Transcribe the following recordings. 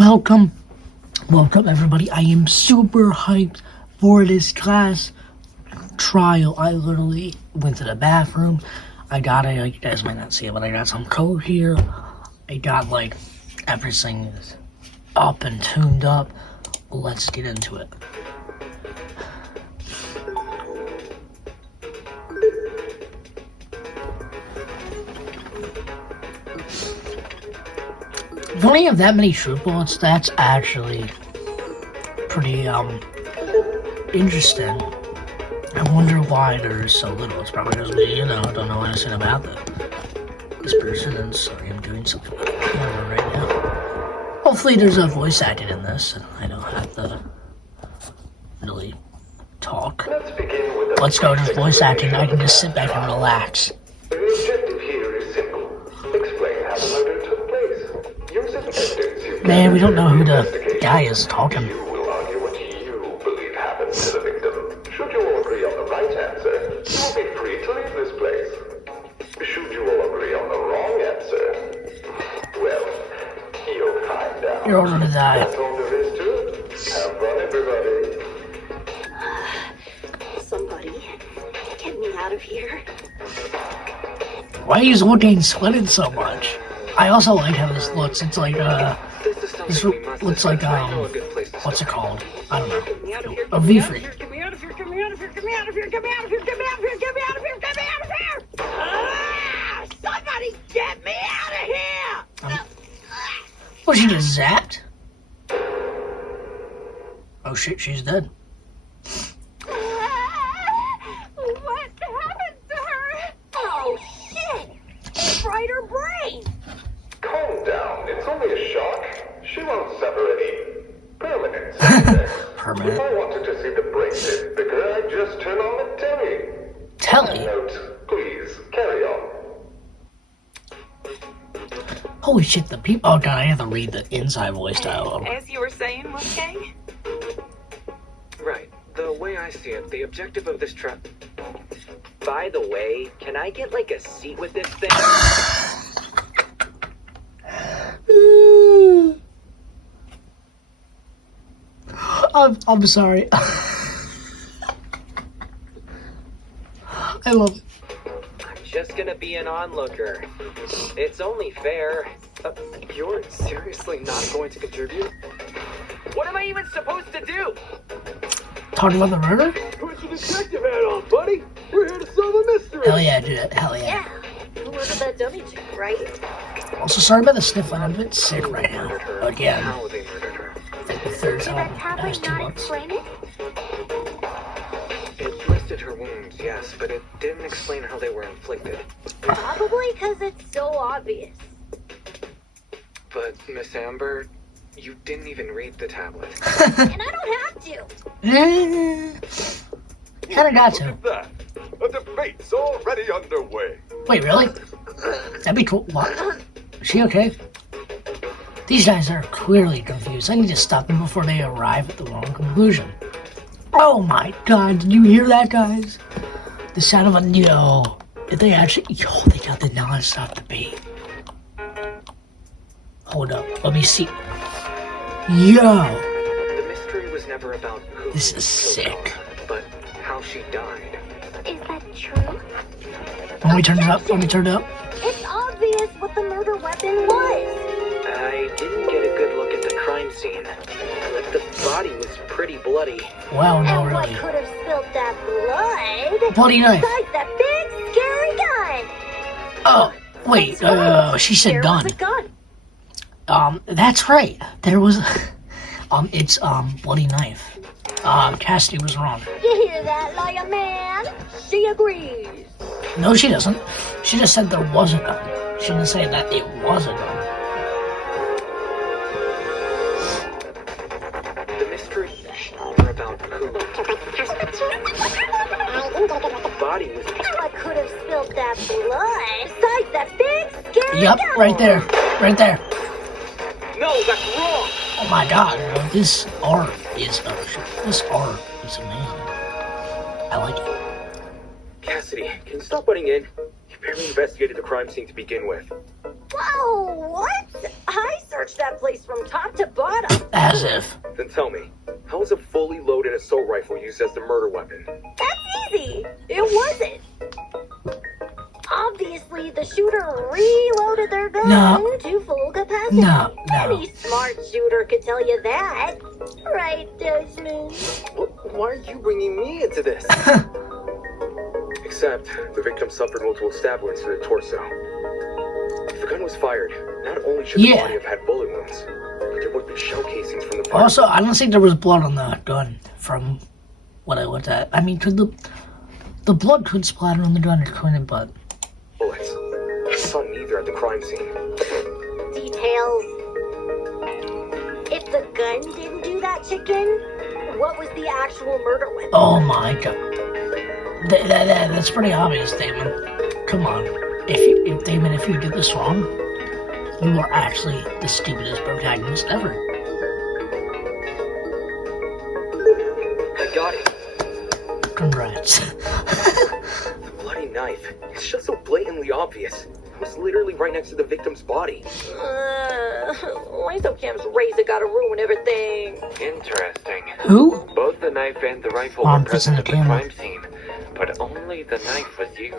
Welcome everybody. I am super hyped for this class trial. I literally went to the bathroom. I got you guys might not see it, but I got some code here. I got like everything is up and tuned up. Let's get into it. When you have that many truth bullets, that's actually pretty interesting. I wonder why there's so little. It's probably because we, don't know anything about this person, and sorry, I'm doing something with the camera right now. Hopefully there's a voice acting in this, and I don't have to really talk. Let's go to voice acting. I can just sit back and relax. The objective here is simple. Explain how the murder took place. Use evidence. Man, we don't know who the guy is talking. You will argue what you believe happened to the victim. Should you all agree on the right answer, you will be free to leave this place. Should you all agree on the wrong answer, well, you'll find out. You're all gonna die. That's all there is to it. Have fun, everybody. Somebody, get me out of here. Why is looking sweating so much? I also like how this looks. It's like this looks like what's it called? I don't know. A V-free. Get me out of here, get me out of here, get me out of here, get me out of here, get me out of here, get me out of here, get me out of here! Somebody get me out of here! Oh, she just zapped? Oh shit, she's dead. What happened to her? Oh shit! It fried her brain! Calm down. It's only a shock. She won't suffer any permanent side effects. Permanent? If I wanted to see the brain bit bigger, I'd just turn on the telly. Telly? Note, please, carry on. Holy shit, the people. Oh god, I have to read the inside voice dialogue. As you were saying, Wolfgang? Right. The way I see it, the objective of this trip. By the way, can I get like a seat with this thing? I'm sorry. I love it. I'm just gonna be an onlooker. It's only fair. You're seriously not going to contribute? What am I even supposed to do? Talk about the murder? Put your detective hat on, buddy. We're here to solve a mystery. Hell yeah, dude. Hell yeah. Yeah. Who murdered that dummy chick, right? Also, sorry about the sniffling. I'm a bit sick right now. Murdered her. Again. How they murdered her. I think the third Did time. that That was tablet 2 not months. explain it? It listed her wounds, yes, but it didn't explain how they were inflicted. Probably because it's so obvious. But, Miss Amber, you didn't even read the tablet. And I don't have to. Kinda got to. Look at that. A debate's already underway. Wait, really? That'd be cool. What? Is she okay? These guys are clearly confused. I need to stop them before they arrive at the wrong conclusion. Oh my god, did you hear that, guys? The sound of a did they actually they got the non-stop debate. Hold up, let me see. Yo! The mystery was never about who This is killed sick. her, but how she died. Is that true? Let me turn it up, It's obvious what the murder weapon was. I didn't get a good look at the crime scene. Like the body was pretty bloody. Wow, no, And what really. could have spilled that blood? Bloody knife. Besides that big, scary gun. Oh, wait, she said There gun. was a gun. That's right. There was, it's, bloody knife. Cassidy was wrong. You hear that, lawyer man? She agrees. No, she doesn't. She just said there was a gun. She didn't say that it was a gun. The mystery is never about who. The body was. What could have spilled that blood? Besides that big, scary Yup, gun. right there. Right there. No, that's wrong. Oh my god, bro. This art is amazing. I like it. Cassidy, can you stop butting in? You barely investigated the crime scene to begin with. Whoa, what? I searched that place from top to bottom. As if. Then tell me, how is a fully loaded assault rifle used as the murder weapon? That's easy. It wasn't. Obviously, the shooter reloaded their gun No. to full capacity. No. Any smart shooter could tell you that. Right, Desmond? Why are you bringing me into this? Except, the victim suffered multiple stab wounds to the torso. If the gun was fired, not only should the body have had bullet wounds, but there would be shell casings from the part. Also, I don't think there was blood on the gun from what I looked at. I mean, could the blood could splatter on the gun, it couldn't, but... bullets. I saw neither at the crime scene. Details. If the gun didn't do that chicken, what was the actual murder weapon? Oh my god. That's pretty obvious, Damon. Come on. If Damon, if you did this wrong, you are actually the stupidest protagonist ever. I got it. Congrats. The bloody knife. It's just so blatantly obvious. It was literally right next to the victim's body. Lysocam's razor gotta ruin everything. Interesting. Who? Both the knife and the rifle I'm were present at the pressing the crime scene, but only the knife was used.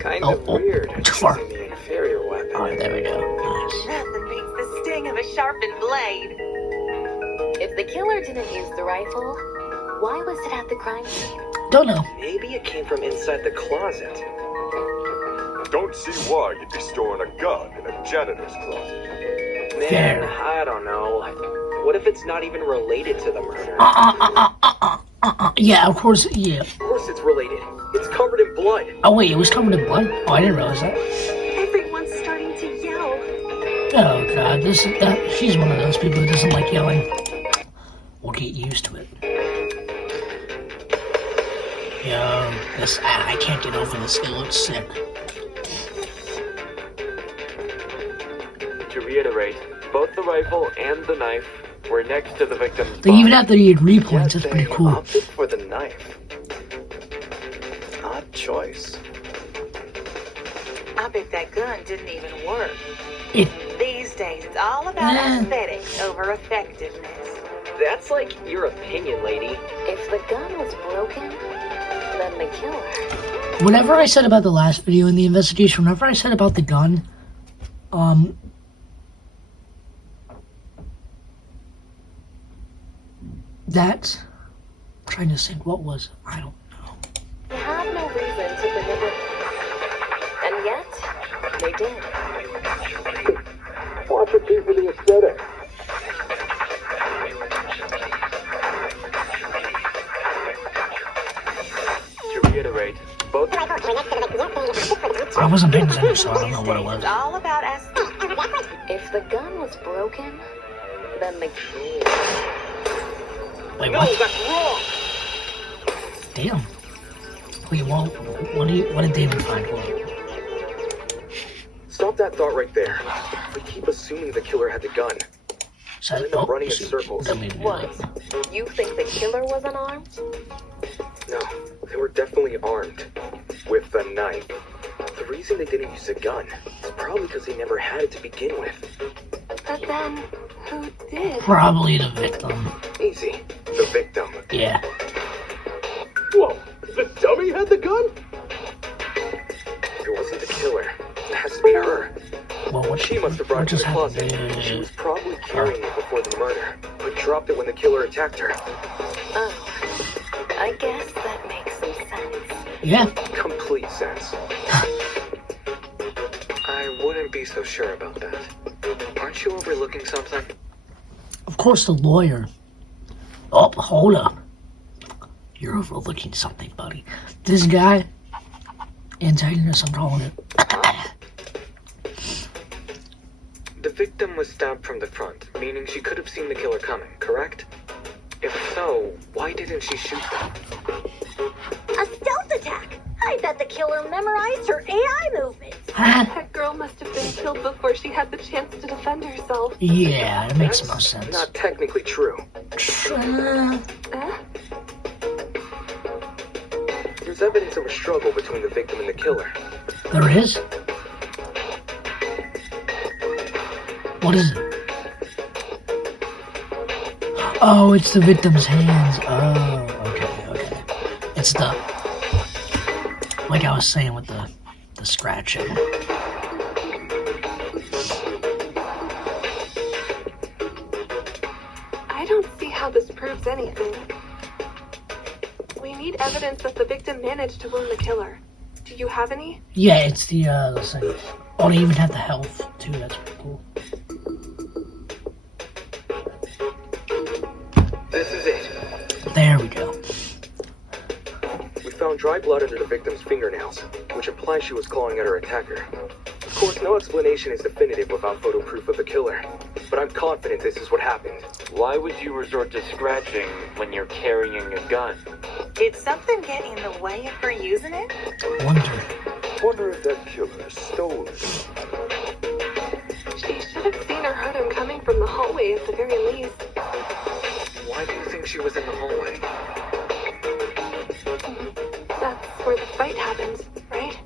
Kind Oh, of weird. too far. Using the inferior weapon. Alright, there we go. Nice. Nothing beats the sting of a sharpened blade. If the killer didn't use the rifle, why was it at the crime scene? Don't know. Maybe it came from inside the closet. Don't see why you'd be storing a gun in a janitor's closet. Man, Fair. I don't know. What if it's not even related to the murder? Yeah, of course, yeah. Of course it's related. It's covered in blood. Oh wait, it was covered in blood? Oh, I didn't realize that. Everyone's starting to yell. Oh god, she's one of those people who doesn't like yelling. We'll get used to it. Yo, I can't get over this. It looks sick. To reiterate, both the rifle and the knife were next to the victim's They body. even have the repoints. Yet That's pretty they cool. opted for the knife. Odd choice. I bet that gun didn't even work. It, These days, it's all about Yeah. aesthetics over effectiveness. That's like your opinion, lady. If the gun was broken, then the killer. whatever I said about the last video in the investigation, whenever I said about the gun, that's I'm trying to think what was I don't know. They had no reason to believe it. And yet, they did. Watch it be for the aesthetic. To reiterate, both I wasn't paying attention, so I don't know These what it days, was. it's all about aesthetics. If the gun was broken, then the Wait, No, what? that's wrong. Damn. Wait, what did David find? Stop that thought right there. We keep assuming the killer had the gun. So, End up running in circles. Then we what? You think the killer was unarmed? No, they were definitely armed. With the knife. The reason they didn't use a gun is probably because they never had it to begin with. But then, who did? Probably the victim. Easy. The victim. Yeah. Whoa, the dummy had the gun? It wasn't the killer. It has to be her. Well, what She must have brought it to just the closet. happened? She was probably carrying it before the murder, but dropped it when the killer attacked her. Oh, I guess that makes some sense. Yeah. Complete sense. I wouldn't be so sure about that. Aren't you overlooking something? Of course, the lawyer. Oh, hold up. You're overlooking something, buddy. This guy, antagonist, I'm calling it. The victim was stabbed from the front, meaning she could have seen the killer coming, correct? If so, why didn't she shoot them? A stealth attack. I bet the killer memorized her AI movements. Huh? That girl must have been killed before she had the chance to defend herself. Yeah, it makes That's no sense. not technically true. There's evidence of a struggle between the victim and the killer. There is? What is it? Oh, it's the victim's hands. Oh, okay. It's the, like I was saying with the scratching. I don't see how this proves anything. We need evidence that the victim managed to wound the killer. Do you have any? Yeah, it's the thing. Oh, they even have the health too. That's pretty cool. This is it. There we go. We found dry blood under the victim's fingernails, which implies she was clawing at her attacker. Of course, no explanation is definitive without photo proof of the killer, but I'm confident this is what happened. Why would you resort to scratching when you're carrying a gun? Did something get in the way of her using it? Wonder if that killer stole it. She should have seen or heard him coming from the hallway at the very least. Why do you think she was in the hallway? That's where the fight happened, right?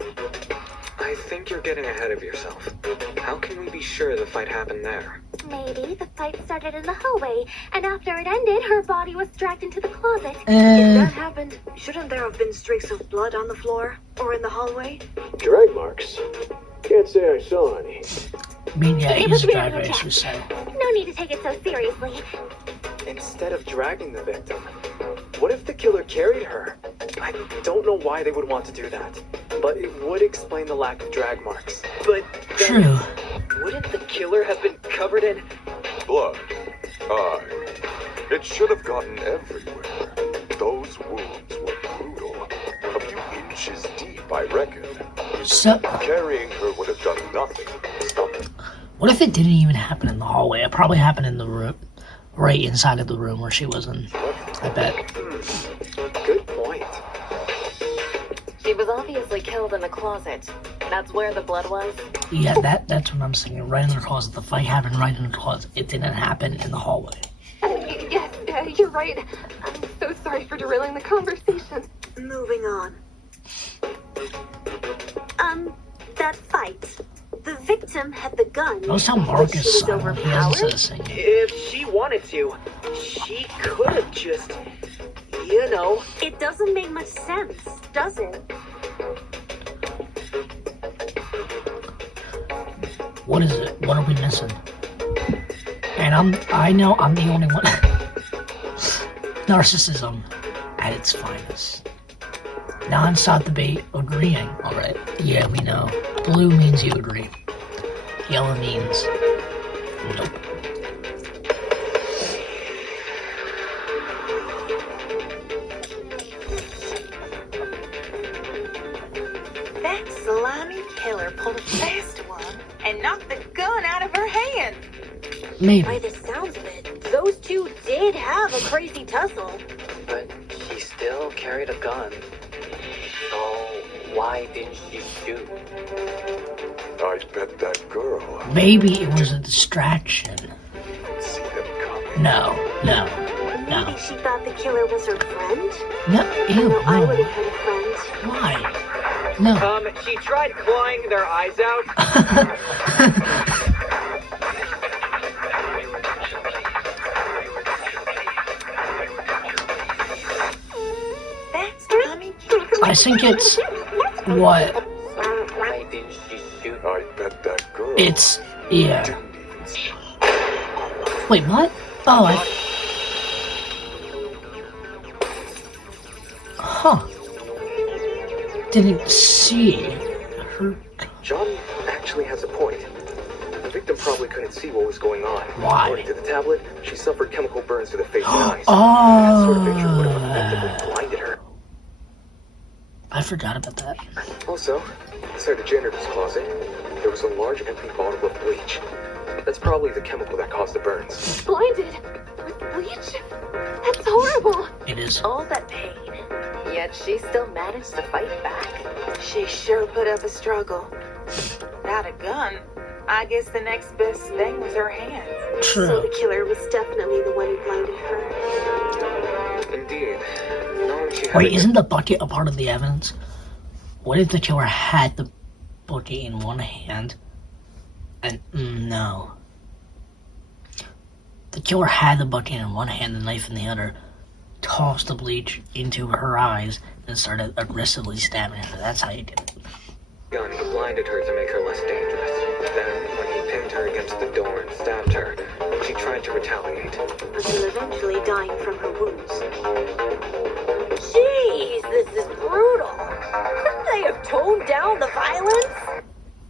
I think you're getting ahead of yourself. How can we be sure the fight happened there? Maybe the fight started in the hallway, and after it ended, her body was dragged into the closet. If that happened, shouldn't there have been streaks of blood on the floor? Or in the hallway? Drag marks? Can't say I saw any. I mean, yeah, It he's was a drag really racer, intense. so. No need to take it so seriously. Instead of dragging the victim, what if the killer carried her? I don't know why they would want to do that, but it would explain the lack of drag marks. But then, True. wouldn't the killer have been covered in... Blood. Aye. It should have gotten everywhere. Those wounds were brutal. A few inches deep, I reckon. So, Carrying her would have done nothing to stop it. what if it didn't even happen in the hallway? It probably happened in the room, right inside of the room where she was in. I bet. Good point. She was obviously killed in the closet. That's where the blood was. Yeah, that's what I'm saying. Right in the closet. The fight happened right in the closet. It didn't happen in the hallway. Yes, you're right. I'm so sorry for derailing the conversation. Moving on. That fight. The victim had the gun. Notice how but Mark she is was silent. He hasn't said a overpowered. thing. If she wanted to, she could have just, you know... It doesn't make much sense, does it? What is it? What are we missing? And I know I'm the only one. Narcissism at its finest. Non-stop debate, agreeing. Alright, yeah, we know. Blue means you agree. Yellow means nope. That slimy killer pulled a fast one and knocked the gun out of her hand. Maybe. By the sounds of it, those two did have a crazy tussle. But she still carried a gun. So why didn't she shoot? I bet that girl Maybe it was a distraction. see them coming. No. Maybe she thought the killer was her friend? No, ew, No, I would no. have had a friend. Why? No. She tried clawing their eyes out. That slimy killer. I think it's what? Why didn't she shoot? I bet that girl It's yeah. didn't even see. Wait, what? Oh, Huh. Didn't see her. John actually has a point. The victim probably couldn't see what was going on. Why? According to the tablet, she suffered chemical burns to the face and eyes. That sort of picture would have Oh. effectively blinded her. I forgot about that. Also, inside the janitor's closet, there was a large empty bottle of bleach. That's probably the chemical that caused the burns. Blinded? With bleach? That's horrible. It is. All that pain. Yet she still managed to fight back. She sure put up a struggle. Without a gun, I guess the next best thing was her hand. So True. the killer was definitely the one who blinded her. Indeed. Knowing she had Wait, a- isn't the bucket a part of the evidence? What if the killer had the bucket in one hand? And no. The killer had the bucket in one hand, the knife in the other, tossed the bleach into her eyes, and started aggressively stabbing her. That's how you did it. Gun blinded her to make her less dangerous. Then, when he pinned her against the door and stabbed her, she tried to retaliate. Until eventually dying from her wounds. Jeez, this is brutal. Couldn't they have toned down the violence?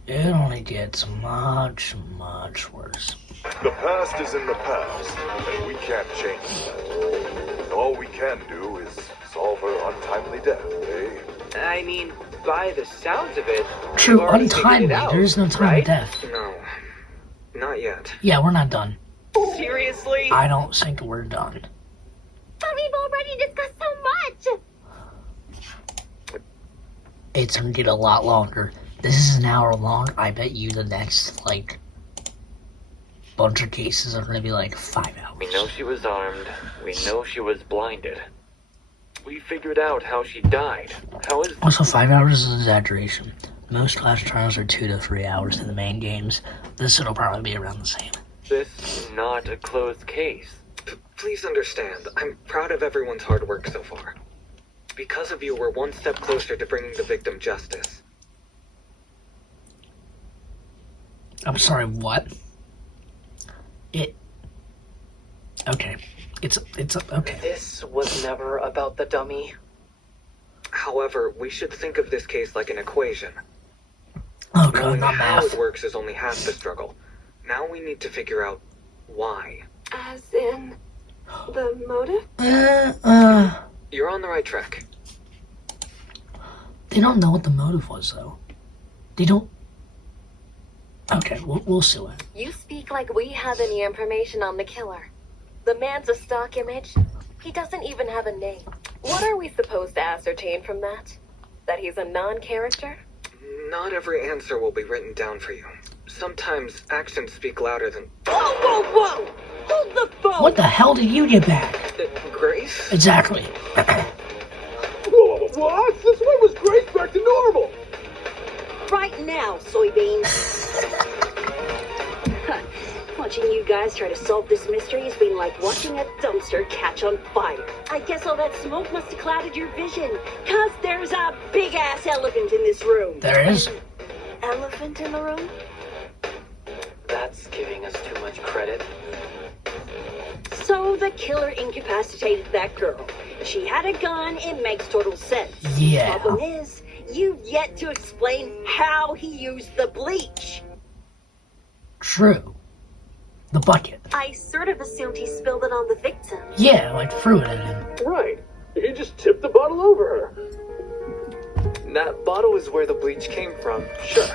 It only gets much, much worse. The past is in the past, and we can't change that. All we can do is solve her untimely death, eh? I mean, by the sounds of it, True, we've already figured untimely. it out, There is no time right? of death. No, not yet. Yeah, we're not done. Seriously? I don't think we're done. But we've already discussed so much. It's gonna get a lot longer. This is an hour long. I bet you the next, like, bunch of cases are gonna be like 5 hours. We know she was armed. We know she was blinded. We figured out how she died. How is Also, 5 hours is an exaggeration. Most class trials are 2 to 3 hours in the main games. This will probably be around the same. this not a closed case? Please understand, I'm proud of everyone's hard work so far. Because of you, we're one step closer to bringing the victim justice. I'm sorry, what? Okay. It's okay. This was never about the dummy. However, we should think of this case like an equation. Oh god, Knowing not how math. it works is only half the struggle. Now we need to figure out why. As in the motive? You're on the right track. They don't know what the motive was, though. They don't... Okay, we'll see what. You speak like we have any information on the killer. The man's a stock image. He doesn't even have a name. What are we supposed to ascertain from that? That he's a non-character? Not every answer will be written down for you. Sometimes actions speak louder than... Whoa, whoa, whoa! Hold the phone! What the hell did you get back? Grace? Exactly. What? Since when was Grace back to normal? Right now, soybean. Watching you guys try to solve this mystery has been like watching a dumpster catch on fire. I guess all that smoke must have clouded your vision, cause there's a big-ass elephant in this room. There is. Elephant in the room? That's giving us too much credit. So the killer incapacitated that girl. She had a gun, it makes total sense. Yeah. Problem is, you've yet to explain how he used the bleach. True. The bucket. I sort of assumed he spilled it on the victim. Yeah, like threw it at him. Right. He just tipped the bottle over her. That bottle is where the bleach came from, sure.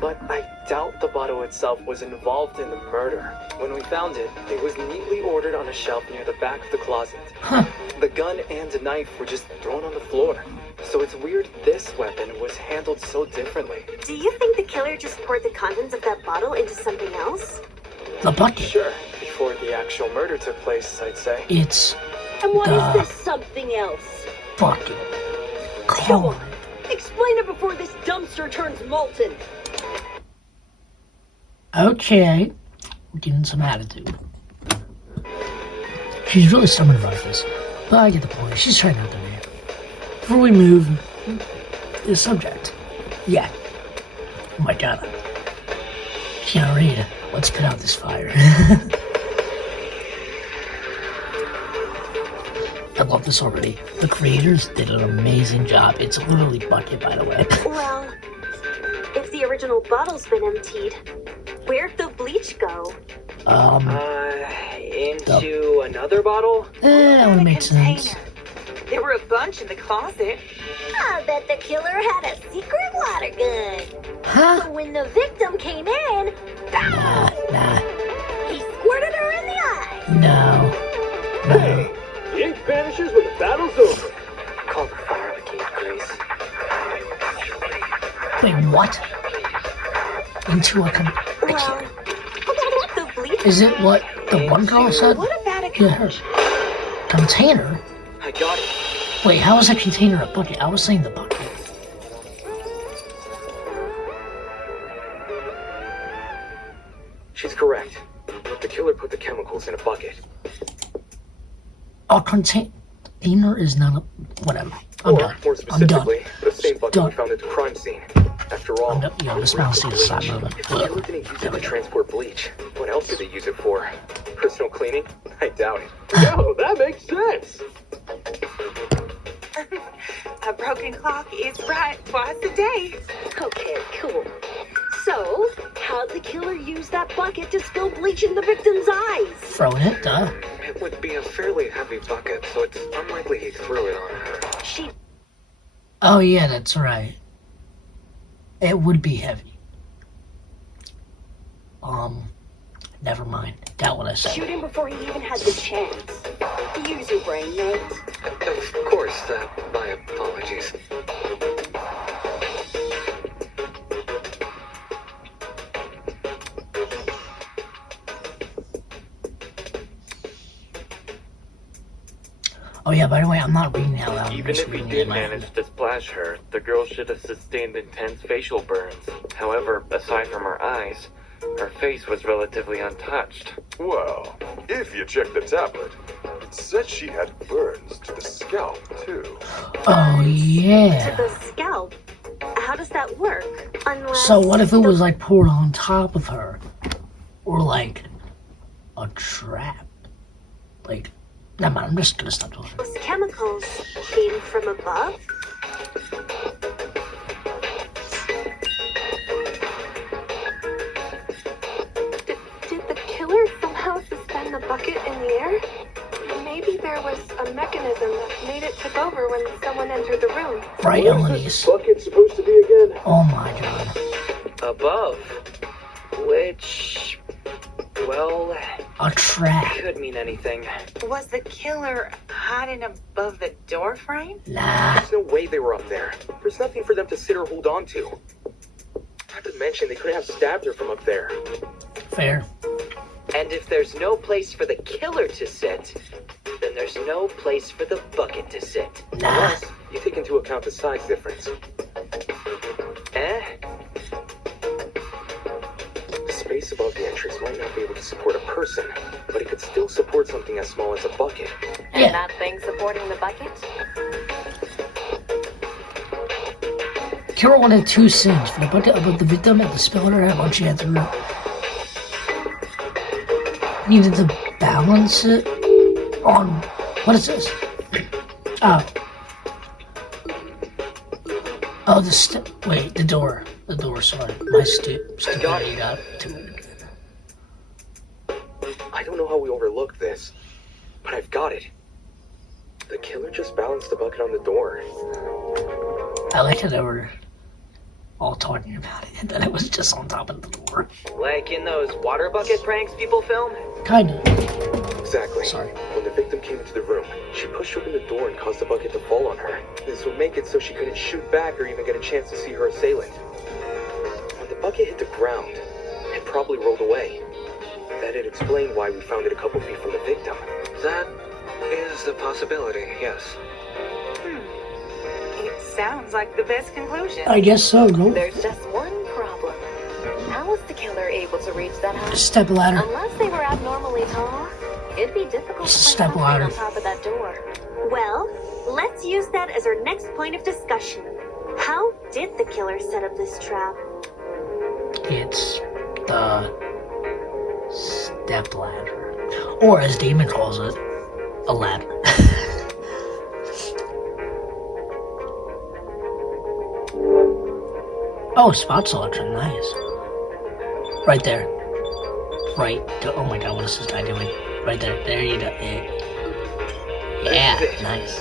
But I doubt the bottle itself was involved in the murder. When we found it, it was neatly ordered on a shelf near the back of the closet. Huh. The gun and a knife were just thrown on the floor. So it's weird this weapon was handled so differently. Do you think the killer just poured the contents of that bottle into something else? The bucket. Sure, before the actual murder took place, I'd say. It's And what the is this something else? bucket. Go Come on. Explain it before this dumpster turns molten. Okay. We're getting some attitude. She's really stubborn about this. But I get the point. She's trying out the man. Before we move, the subject. Yeah. Oh my god. Can't read. Let's put out this fire. I love this already. The creators did an amazing job. It's literally bucket, by the way. Well, if the original bottle's been emptied, where'd the bleach go? Into another bottle? That would make sense. There were a bunch in the closet. I bet the killer had a secret water gun. Huh? So when the victim came in, Nah. he squirted her in the eye. No. Hey! The ink vanishes when the battle's over. Call the fire brigade, Grace. Wait, what? Into a Well, the bleach. Is it what the one girl said? What about a Yeah, her. Container? I got it. Wait, how is a container a bucket? I was saying the bucket. She's correct. But the killer put the chemical chemicals in a bucket. A container is not a... Whatever. I'm Or, done. more I'm done. specifically, the same bucket Done. we found at the crime scene. After all, I'm done. Yo, this mouse needs to stop moving. if the killer didn't use it to transport bleach, what else did they use it for? Personal cleaning? I doubt it. No, that makes sense. A broken clock is right twice a day. Okay, cool. So, how'd the killer use that bucket to spill bleach in the victim's eyes? Throwing it, duh. It would be a fairly heavy bucket, so it's unlikely he threw it on her. She Oh, yeah, that's right. It would be heavy. Never mind. Doubt what I said. shoot him before he even had the chance. Use your brain, Nate. Of course, my apologies. Oh, yeah, by the way, I'm not reading out loud. I'm Even just if he reading did in my head. manage to splash her, the girl should have sustained intense facial burns. However, aside from her eyes, her face was relatively untouched. Well, if you check the tablet, it said she had burns to the scalp, too. Oh, To yeah. the scalp. How does that work? Unless So what if it was, like, poured on top of her? Or, like, a trap? Like, never mind, I'm just gonna stop talking. those chemicals came from above? Did the killer somehow suspend the bucket in the air? Maybe there was a mechanism that made it tip over when someone entered the room. Right, Where's Elenice? this bucket supposed to be again? Oh my god. Above. Which, well, A trap. could mean anything. Was the killer hiding above the door frame? Nah. There's no way they were up there. There's nothing for them to sit or hold on to. Not to mention, they could have stabbed her from up there. Fair. And if there's no place for the killer to sit, then there's no place for the bucket to sit. Nah. Unless you take into account the size difference. Eh? The space above the entrance might not be able to support a person, but it could still support something as small as a bucket. And Yeah. that thing supporting the bucket? Kira wanted two sins. For the bucket above the victim and the spill in her head once she had through. Needed to balance it on... What is this? Oh. Oh, wait, the door. The door, sorry. My stupidity got to it. I don't know how we overlooked this, but I've got it. The killer just balanced the bucket on the door. I like how they were all talking about it, and then it was just on top of the door. Like in those water bucket pranks people film? Kinda. Exactly. Sorry. When the victim came into the room, she pushed open the door and caused the bucket to fall on her. This would make it so she couldn't shoot back or even get a chance to see her assailant. When the bucket hit the ground, it probably rolled away. That'd explain why we found it a couple feet from the victim. That is a possibility, yes. It sounds like the best conclusion. I guess so, no? There's just one problem. How was the killer able to reach that high? Step ladder. Unless they were abnormally tall, it'd be difficult to Step climb ladder. on top of that door. Well, let's use that as our next point of discussion. How did the killer set up this trap? It's the step ladder. Or as Damon calls it, a ladder. Oh, spot selection, nice. Right there. Right. Oh my god, what is this guy doing? Right there. There you go. Yeah, nice.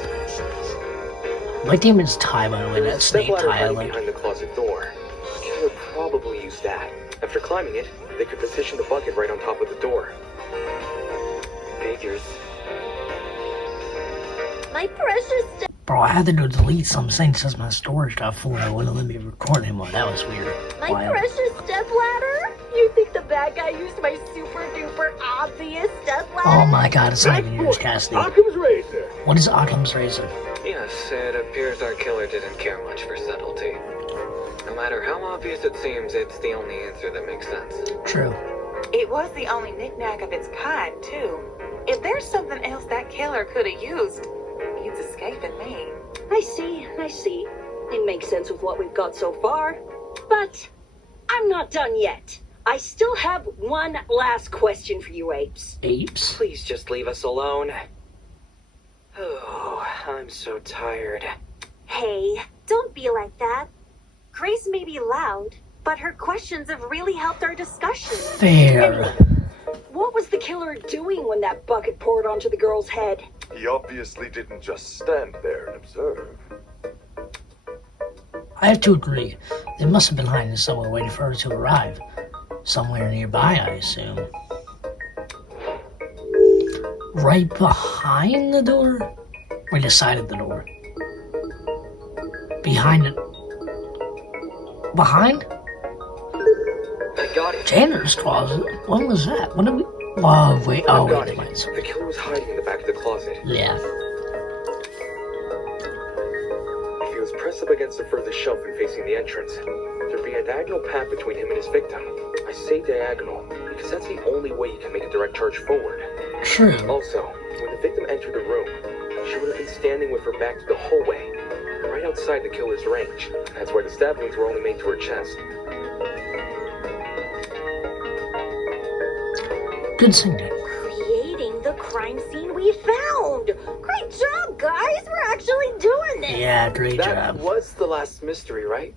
My demon's tie, by the way, that Step snake ladder tie I hiding like. behind the closet door. The killer probably used that. After climbing it, they could position the bucket right on top of the door. Figures. My precious Bro, I had to go delete some things since my storage got full and it wouldn't let me record anymore. That was weird. Wild. stepladder? You think the bad guy used my super duper obvious stepladder? Oh my god, it's not even yours, Cassidy. Occam's razor. What is Occam's razor? Yes, it appears our killer didn't care much for subtlety. No matter how obvious it seems, it's the only answer that makes sense. True. It was the only knickknack of its kind, too. If there's something else that killer could have used, it's escaping me. I see. It makes sense with what we've got so far. But I'm not done yet. I still have one last question for you, apes. Apes? Please just leave us alone. Oh, I'm so tired. Hey, don't be like that. Grace may be loud, but her questions have really helped our discussion. Fair. What was the killer doing when that bucket poured onto the girl's head? He obviously didn't just stand there and observe. I have to agree. They must have been hiding somewhere waiting for her to arrive. Somewhere nearby, I assume. Right behind the door? Right aside of the door? Behind it? Behind? I got it. Janitor's closet? When was that? When did we... Oh, wait. Oh, Got wait. it. Mine's... The killer was hiding in the back of the closet. Yeah. If he was pressed up against the furthest shelf and facing the entrance, there'd be a diagonal path between him and his victim. I say diagonal because that's the only way you can make a direct charge forward. True. Also, when the victim entered the room, she would have been standing with her back to the hallway, right outside the killer's range. That's why the stab wounds were only made to her chest. Good singing. Creating the crime scene we found. Great job, guys. We're actually doing this. Yeah, great That job. was the last mystery, right?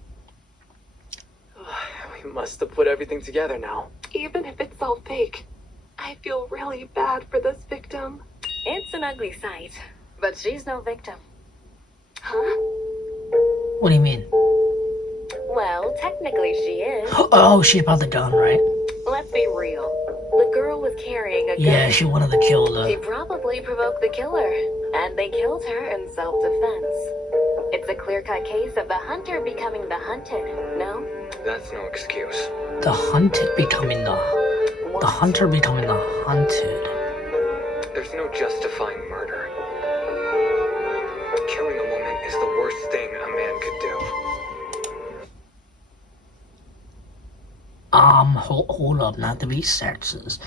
We must have put everything together now. Even if it's all fake, I feel really bad for this victim. It's an ugly sight, but she's no victim. Huh? What do you mean? Well, technically she is. Oh, she about the gun, right? Let's be real. The girl was carrying a gun. Yeah, she wanted to kill She the... probably provoked the killer, and they killed her in self-defense. It's a clear-cut case of the hunter becoming the hunted, no? That's no excuse. The hunted becoming the... The hunter becoming the hunted. There's no justifying murder. Killing a woman is the worst thing a man could do. Hold up, not to be sexist,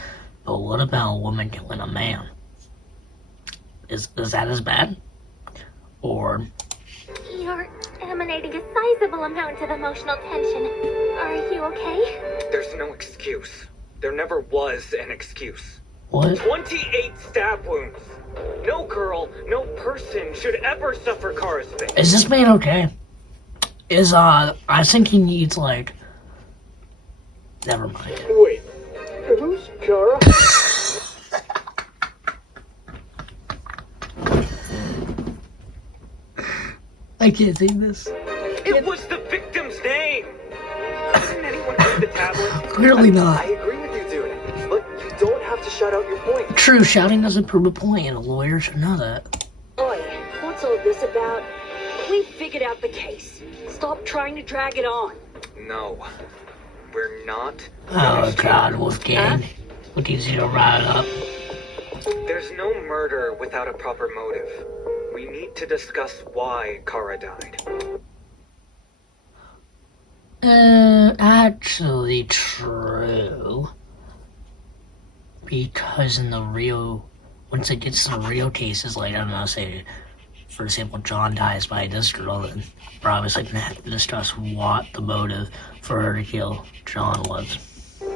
but what about a woman killing a man? Is that as bad? Or... You're emanating a sizable amount of emotional tension. Are you okay? There's no excuse. There never was an excuse. What? 28 stab wounds. No girl, no person should ever suffer Kara's fate. Is this man okay? I think he needs, like... Never mind. Wait, who's Kara? I can't take this. It was the victim's name. Didn't anyone read the tablet? Clearly not. I agree with you, dude. But you don't have to shout out your point. True, shouting doesn't prove a point, and a lawyer should know that. Oi, what's all this about? We figured out the case. Stop trying to drag it on. No, we're not. Oh god, Wolfgang. Look easy to rile up. There's no murder without a proper motive. We need to discuss why Kara died. Actually true. Because in the real, once it gets to the real cases, like, I don't know, say, for example, John dies by this girl, then we're obviously gonna have to discuss what the motive for her to kill John was.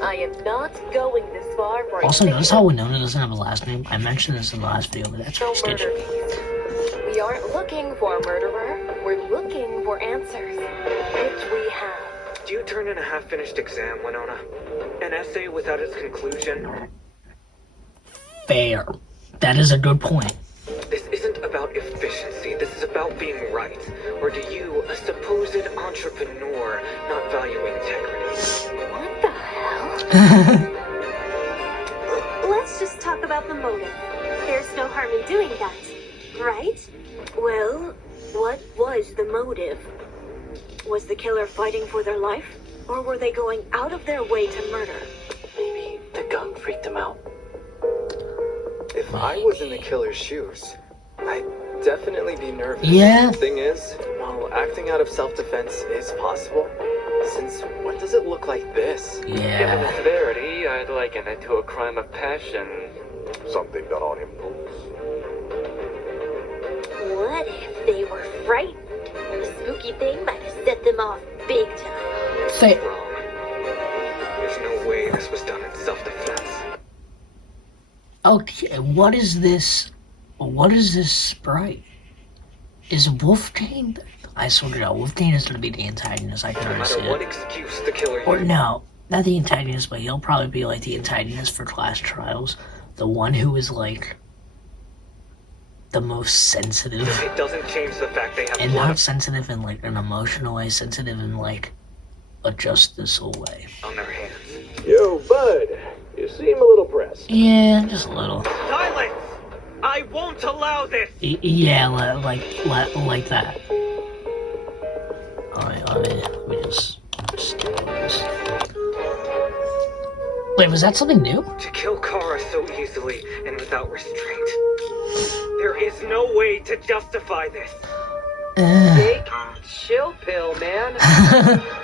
I am not going this far for Also, a notice how Winona doesn't have a last name? I mentioned this in the last video, but that's no sketchy. murder case. We aren't looking for a murderer. We're looking for answers, which we have. Do you turn in a half-finished exam, Winona? An essay without its conclusion? Fair. That is a good point. This isn't about efficiency, this is about being right. Or do you, a supposed entrepreneur, not value integrity? What the hell? Let's just talk about the motive. There's no harm in doing that, right? Well, what was the motive? Was the killer fighting for their life? Or were they going out of their way to murder? Maybe the gun freaked him out. If I was in the killer's shoes, I'd definitely be nervous. Yeah. Thing is, while acting out of self-defense is possible, since when does it look like this? Given Yeah. the severity, I'd liken it to a crime of passion. Something done on impulse. What if they were frightened? The spooky thing might have set them off big time. Wrong. There's no way this was done in self-defense. Okay, what is this? What is this sprite? Is Wolfgang? I swear to God, Wolfgang is going to be the antagonist. I can No already matter see what it. excuse the killer Or used, no, not the antagonist, but he'll probably be like the antagonist for Class Trials. The one who is like the most sensitive. it doesn't change the fact they have And blood not sensitive in like an emotional way, sensitive in like a justiceful way. on their hands. Yo, bud. You seem a little pressed. Yeah, just a little. Silence! I won't allow this! Yeah, like that. Alright, let me just skip over this. Wait, was that something new? To kill Kara so easily and without restraint. There is no way to justify this. Take chill pill, man.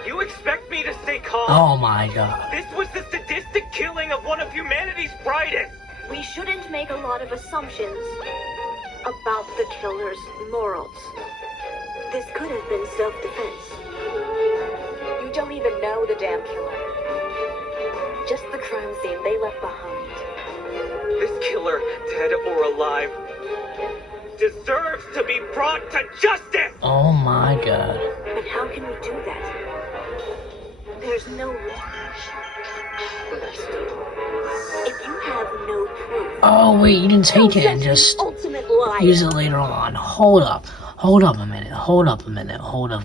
You expect me to stay calm? Oh my God. This was the sadistic killing of one of humanity's brightest. We shouldn't make a lot of assumptions about the killer's morals. This could have been self-defense. You don't even know the damn killer. Just the crime scene they left behind. This killer, dead or alive, deserves to be brought to justice! Oh my God. But how can we do that? There's no... If you have no proof... Oh wait, you didn't take it and just Ultimate liar. use it later on. Hold up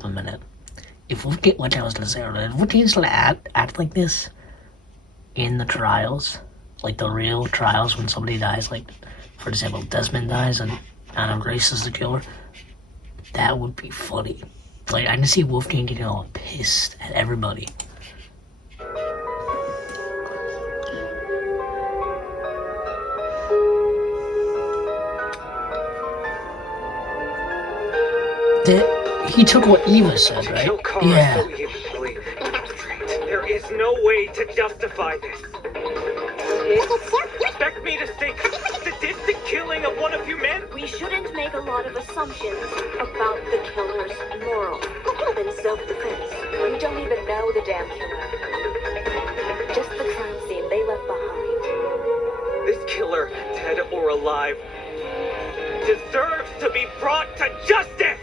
a minute. If Wolfgang, what I was gonna say earlier, if Wolfgang's gonna act like this in the trials, like the real trials when somebody dies, like for example Desmond dies and Anna Grace is the killer, that would be funny. Like I can see Wolfgang getting all pissed at everybody. He took what Eva said, right? Kill Kara Yeah. so easily and without restraint. There is no way to justify this. Expect me to stay sadistic killing of one of humanity? We shouldn't make a lot of assumptions about the killer's morals. In self-defense. You don't even know the damn killer. Just the crime scene they left behind. This killer, dead or alive, deserves to be brought to justice!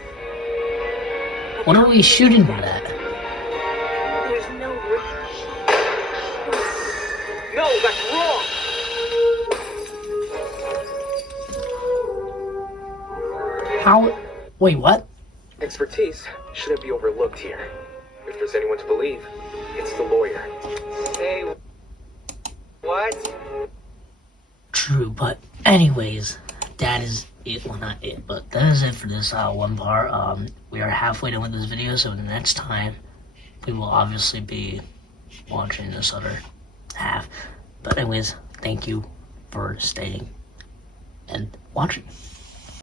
What are we shooting at? There's no... No, that's wrong! How? Wait, what? Expertise shouldn't be overlooked here. If there's anyone to believe, it's the lawyer. Hey, what? True, but anyways, that is it. Well, not it, but that is it for this one part. We are halfway done with this video, so the next time we will obviously be watching this other half. But anyways, thank you for staying and watching.